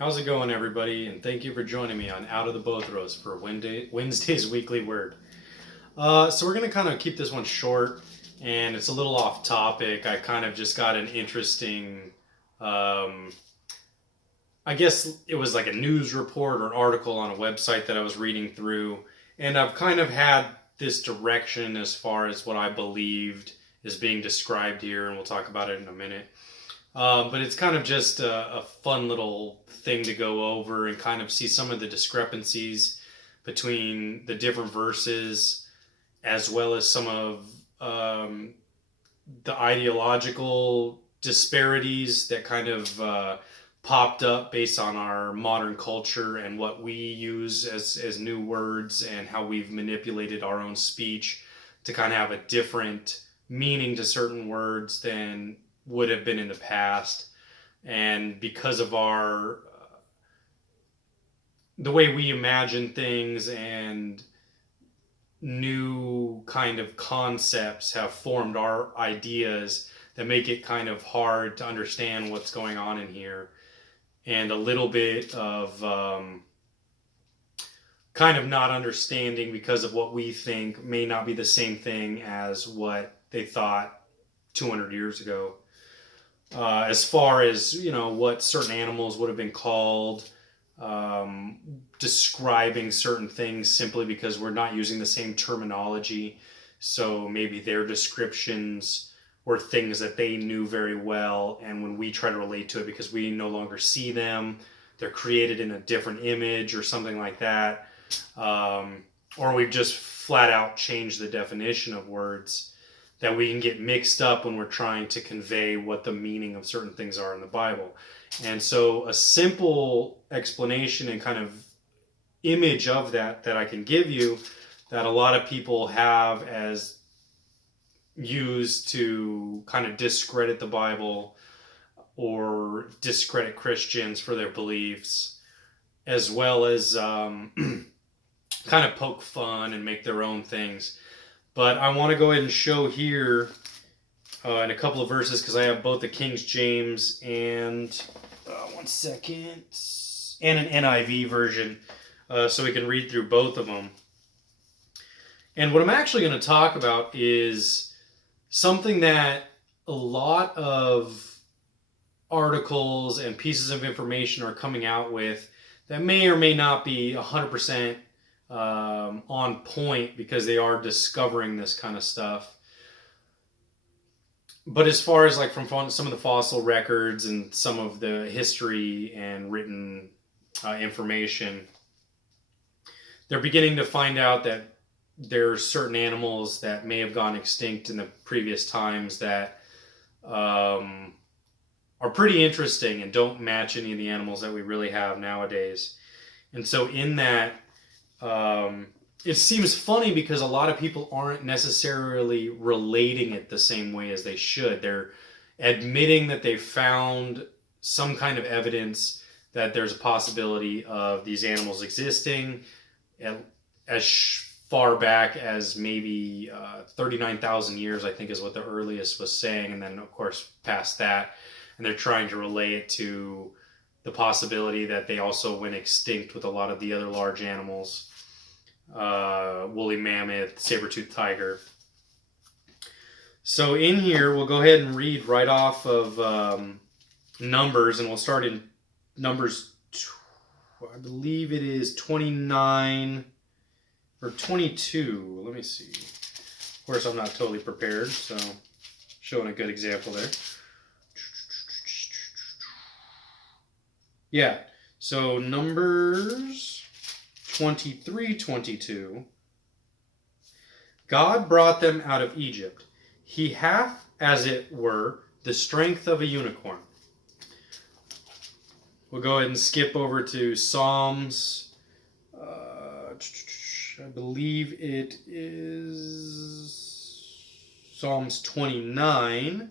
How's it going, everybody? And thank you for joining me on Out of the Bothros for Wednesday's weekly word. So we're going to kind of keep this one short, and it's a little off topic. I kind of just got an interesting, I guess it was like a news report or an article on a website that I was reading through, and I've kind of had this direction as far as what I believed is being described here, and we'll talk about it in a minute. But it's kind of just a fun little thing to go over and kind of see some of the discrepancies between the different verses, as well as some of the ideological disparities that kind of popped up based on our modern culture and what we use as new words and how we've manipulated our own speech to kind of have a different meaning to certain words than would have been in the past. And because of our the way we imagine things and new kind of concepts have formed our ideas that make it kind of hard to understand what's going on in here, and a little bit of kind of not understanding because of what we think may not be the same thing as what they thought 200 years ago. As far as, what certain animals would have been called, describing certain things simply because we're not using the same terminology. So maybe their descriptions were things that they knew very well, and when we try to relate to it because we no longer see them, they're created in a different image or something like that. Or we've just flat out changed the definition of words, that we can get mixed up when we're trying to convey what the meaning of certain things are in the Bible. And so a simple explanation and kind of image of that I can give you, that a lot of people have as used to kind of discredit the Bible or discredit Christians for their beliefs, as well as kind of poke fun and make their own things. But I want to go ahead and show here in a couple of verses, because I have both the King James and one second, and an NIV version, so we can read through both of them. And what I'm actually going to talk about is something that a lot of articles and pieces of information are coming out with that may or may not be 100% on point, because they are discovering this kind of stuff. But as far as like from some of the fossil records and some of the history and written information, they're beginning to find out that there are certain animals that may have gone extinct in the previous times that are pretty interesting and don't match any of the animals that we really have nowadays. And so in that, it seems funny because a lot of people aren't necessarily relating it the same way as they should. They're admitting that they found some kind of evidence that there's a possibility of these animals existing as far back as maybe 39,000 years, I think is what the earliest was saying, and then of course past that. And they're trying to relate it to the possibility that they also went extinct with a lot of the other large animals. Woolly mammoth, saber-toothed tiger. So in here, we'll go ahead and read right off of Numbers, and we'll start in Numbers, I believe it is 29 or 22. Let me see. Of course, I'm not totally prepared, so showing a good example there. Yeah, so Numbers 23:22. God brought them out of Egypt. He hath, as it were, the strength of a unicorn. We'll go ahead and skip over to Psalms. I believe it is Psalms 29,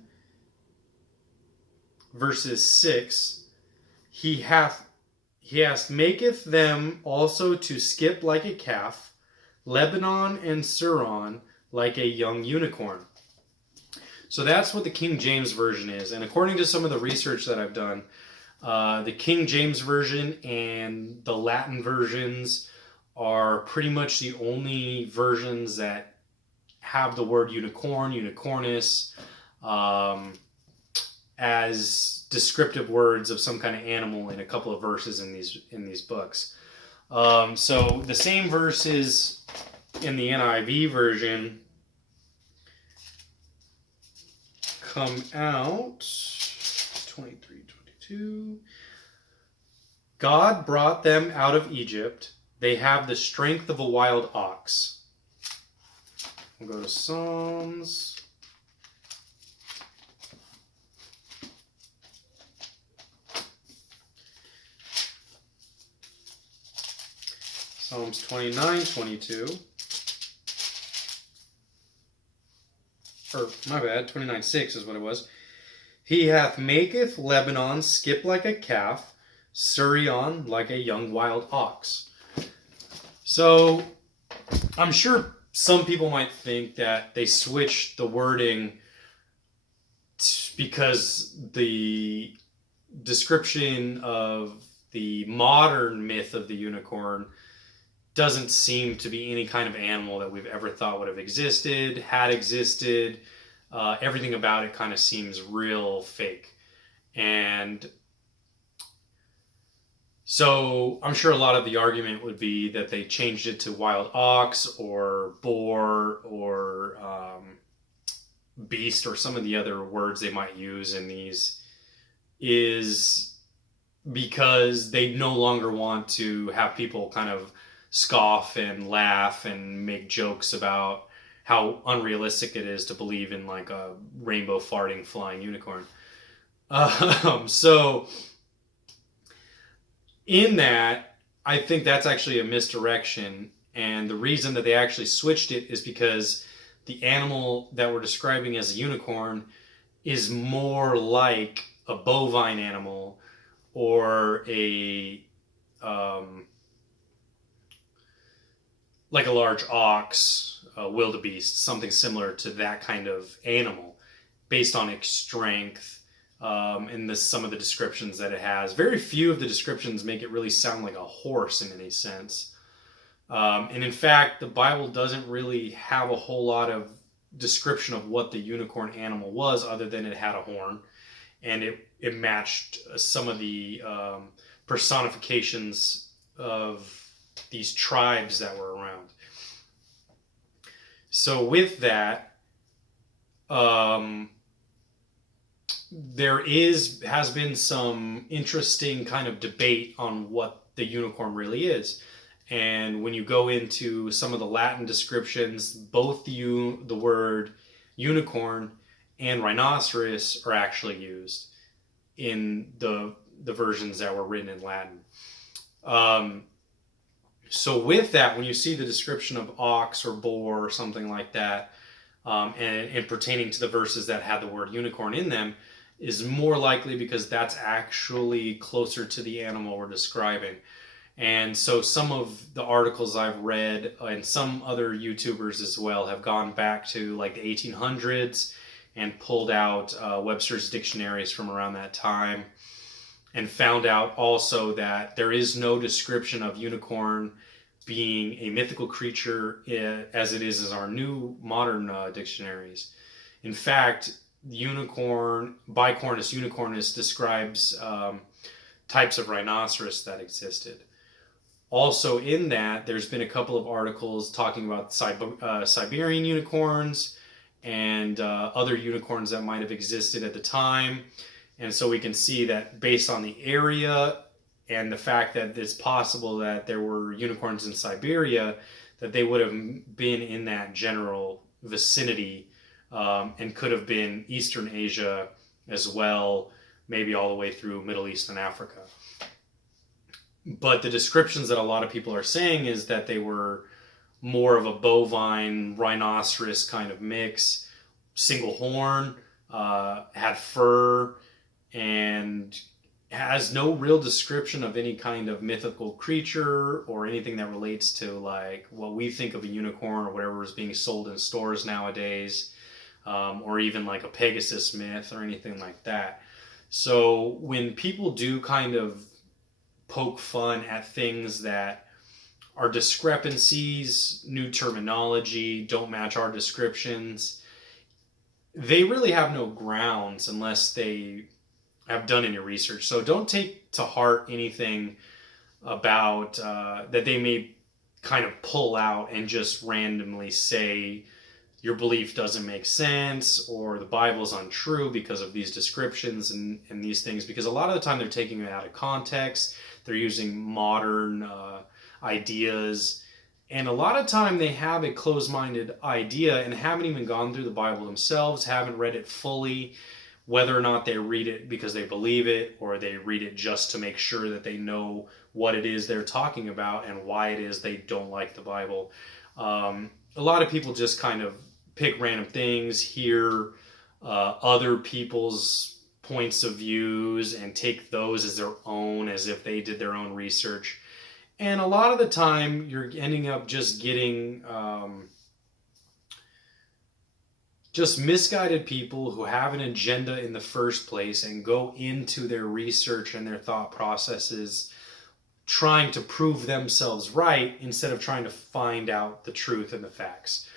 verses 6. He maketh them also to skip like a calf, Lebanon and Suron like a young unicorn. So that's what the King James Version is. And according to some of the research that I've done, The King James Version and the Latin versions are pretty much the only versions that have the word unicorn, unicornus, um, as descriptive words of some kind of animal in a couple of verses in these books. So the same verses in the NIV version come out 23:22. God brought them out of Egypt. They have the strength of a wild ox. We'll go to Psalms. Psalms 29:22. Or, my bad, 29:6 is what it was. He hath maketh Lebanon skip like a calf, Surion like a young wild ox. So, I'm sure some people might think that they switched the wording because the description of the modern myth of the unicorn doesn't seem to be any kind of animal that we've ever thought would have existed, had existed. Everything about it kind of seems real fake. And so I'm sure a lot of the argument would be that they changed it to wild ox or boar or beast or some of the other words they might use in these is because they no longer want to have people kind of scoff and laugh and make jokes about how unrealistic it is to believe in like a rainbow farting flying unicorn. So in that, I think that's actually a misdirection. And the reason that they actually switched it is because the animal that we're describing as a unicorn is more like a bovine animal or a like a large ox, a wildebeest, something similar to that kind of animal, based on its strength and some of the descriptions that it has. Very few of the descriptions make it really sound like a horse in any sense. And in fact, the Bible doesn't really have a whole lot of description of what the unicorn animal was, other than it had a horn, and it matched some of the personifications of these tribes that were around. So with that, there has been some interesting kind of debate on what the unicorn really is. And when you go into some of the Latin descriptions, both the word unicorn and rhinoceros are actually used in the versions that were written in Latin. So with that, when you see the description of ox or boar or something like that, and pertaining to the verses that had the word unicorn in them, is more likely because that's actually closer to the animal we're describing. And so some of the articles I've read and some other YouTubers as well have gone back to like the 1800s and pulled out Webster's dictionaries from around that time, and found out also that there is no description of unicorn being a mythical creature as it is as our new modern dictionaries. In fact, unicorn, Bicornus unicornus, describes types of rhinoceros that existed. Also in that, there's been a couple of articles talking about Siberian unicorns and other unicorns that might have existed at the time. And so we can see that based on the area and the fact that it's possible that there were unicorns in Siberia, that they would have been in that general vicinity, and could have been Eastern Asia as well, maybe all the way through Middle East and Africa. But the descriptions that a lot of people are saying is that they were more of a bovine rhinoceros kind of mix, single horn, had fur, and has no real description of any kind of mythical creature or anything that relates to like what we think of a unicorn or whatever is being sold in stores nowadays, or even like a Pegasus myth or anything like that. So when people do kind of poke fun at things that are discrepancies, new terminology, don't match our descriptions, they really have no grounds unless they have done any research. So don't take to heart anything about that they may kind of pull out and just randomly say your belief doesn't make sense or the Bible's untrue because of these descriptions and these things, because a lot of the time they're taking it out of context. They're using modern ideas, and a lot of time they have a closed-minded idea and haven't even gone through the Bible themselves, haven't read it fully, whether or not they read it because they believe it or they read it just to make sure that they know what it is they're talking about and why it is they don't like the Bible. A lot of people just kind of pick random things, hear other people's points of views and take those as their own, as if they did their own research. And a lot of the time you're ending up just getting just misguided people who have an agenda in the first place and go into their research and their thought processes trying to prove themselves right instead of trying to find out the truth and the facts.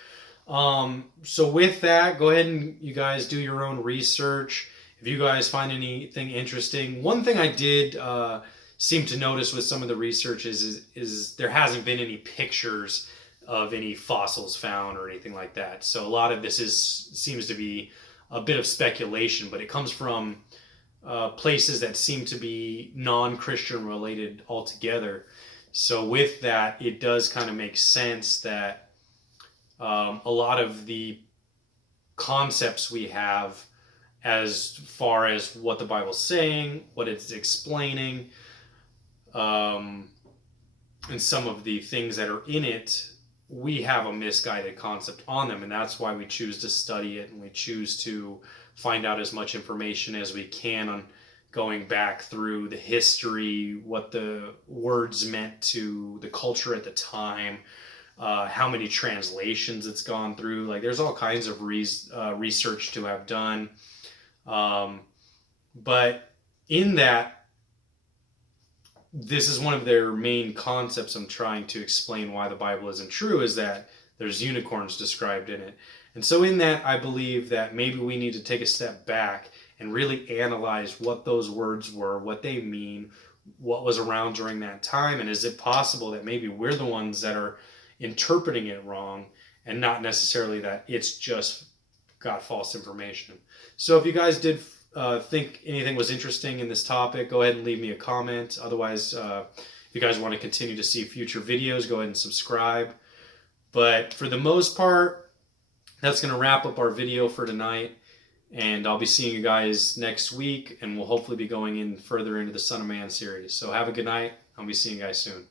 So with that, go ahead and you guys do your own research. If you guys find anything interesting, one thing I did seem to notice with some of the research is there hasn't been any pictures of any fossils found or anything like that. So a lot of this seems to be a bit of speculation, but it comes from places that seem to be non-Christian related altogether. So with that, it does kind of make sense that a lot of the concepts we have as far as what the Bible's saying, what it's explaining, and some of the things that are in it, we have a misguided concept on them, and that's why we choose to study it and we choose to find out as much information as we can on going back through the history, what the words meant to the culture at the time, how many translations it's gone through. Like, there's all kinds of research to have done. But in that, this is one of their main concepts I'm trying to explain why the Bible isn't true, is that there's unicorns described in it. And so in that, I believe that maybe we need to take a step back and really analyze what those words were, what they mean, what was around during that time, and is it possible that maybe we're the ones that are interpreting it wrong and not necessarily that it's just got false information. So if you guys did think anything was interesting in this topic, go ahead and leave me a comment. Otherwise, if you guys want to continue to see future videos, go ahead and subscribe. But for the most part, that's going to wrap up our video for tonight. And I'll be seeing you guys next week, and we'll hopefully be going in further into the Son of Man series. So have a good night. I'll be seeing you guys soon.